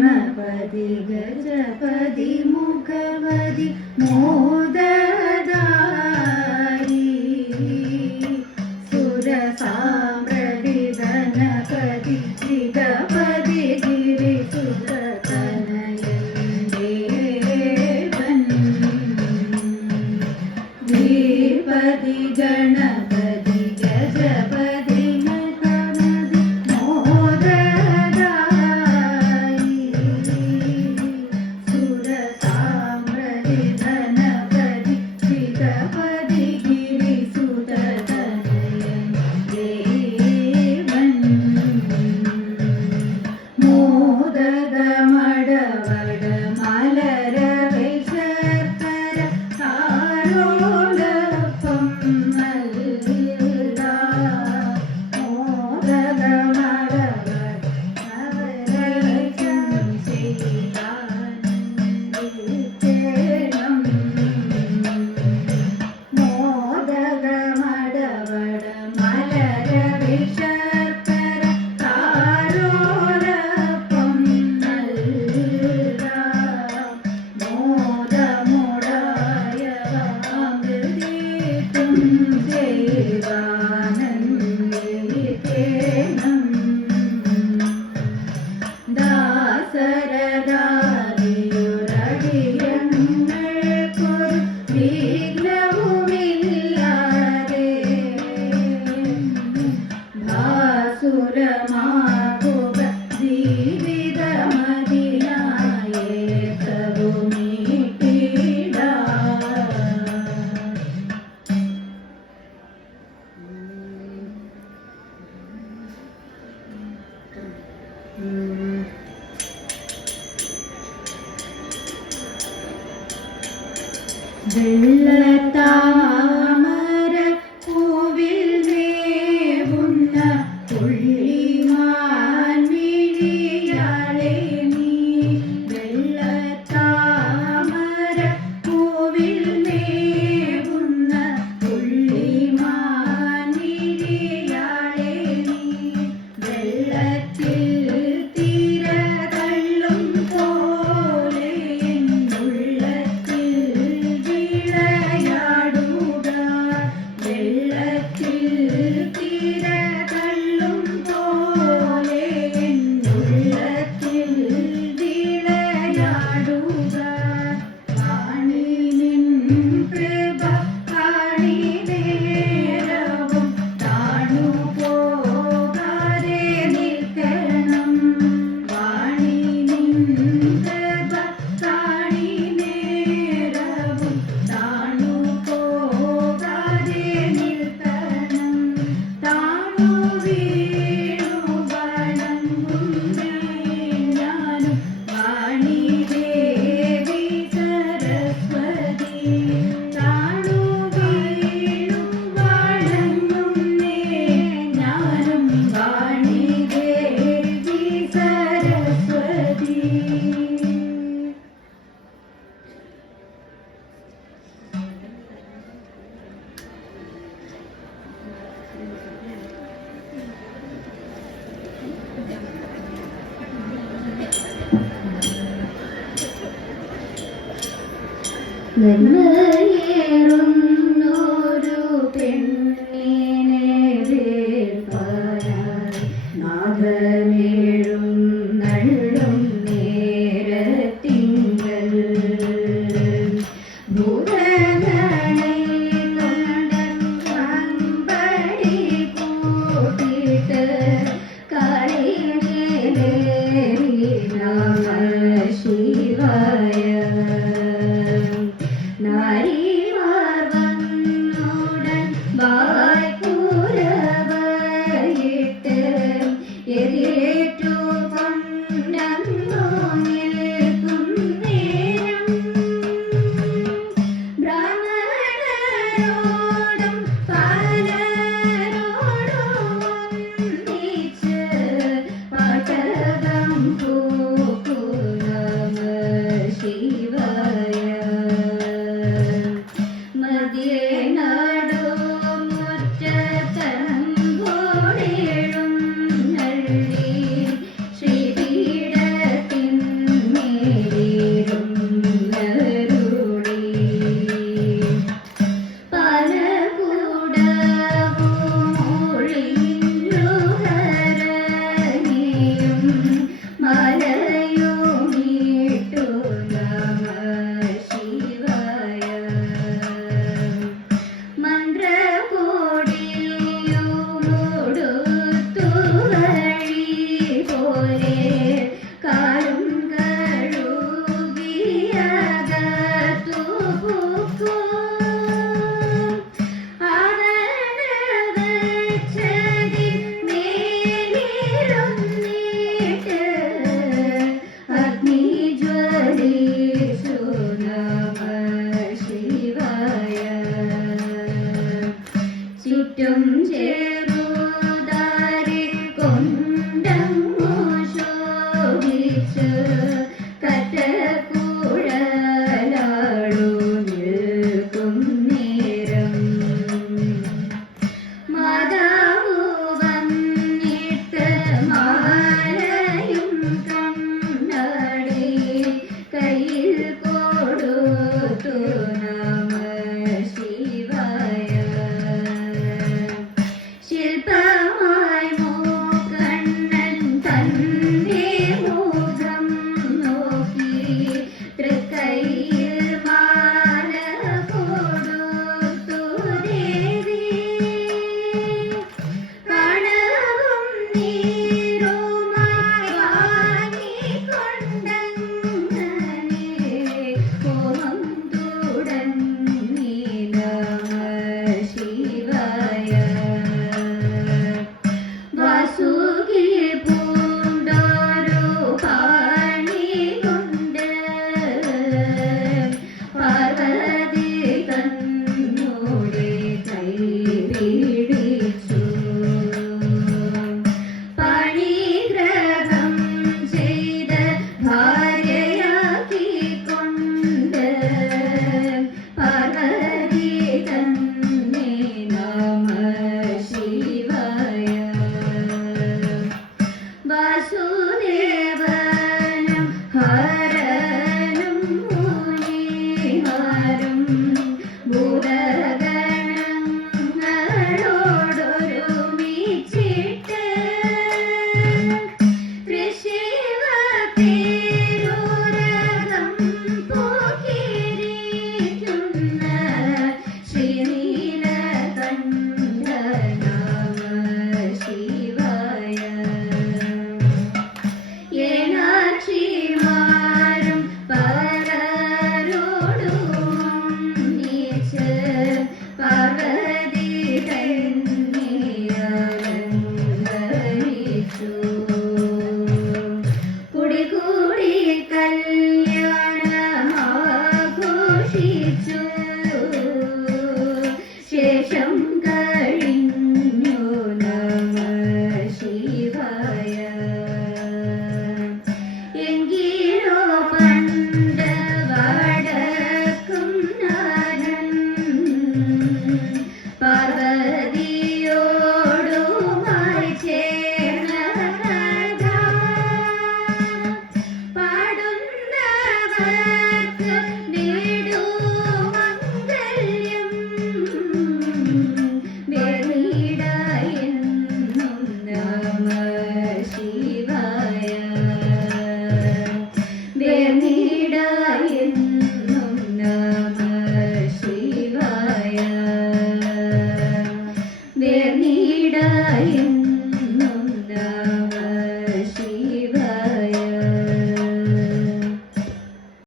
गणपति गजपति मुखवदि मोदर വെള്ളത്താമര നന്മയേറുന്നൊരു പെണ്ണിനെ വേർപാരായി.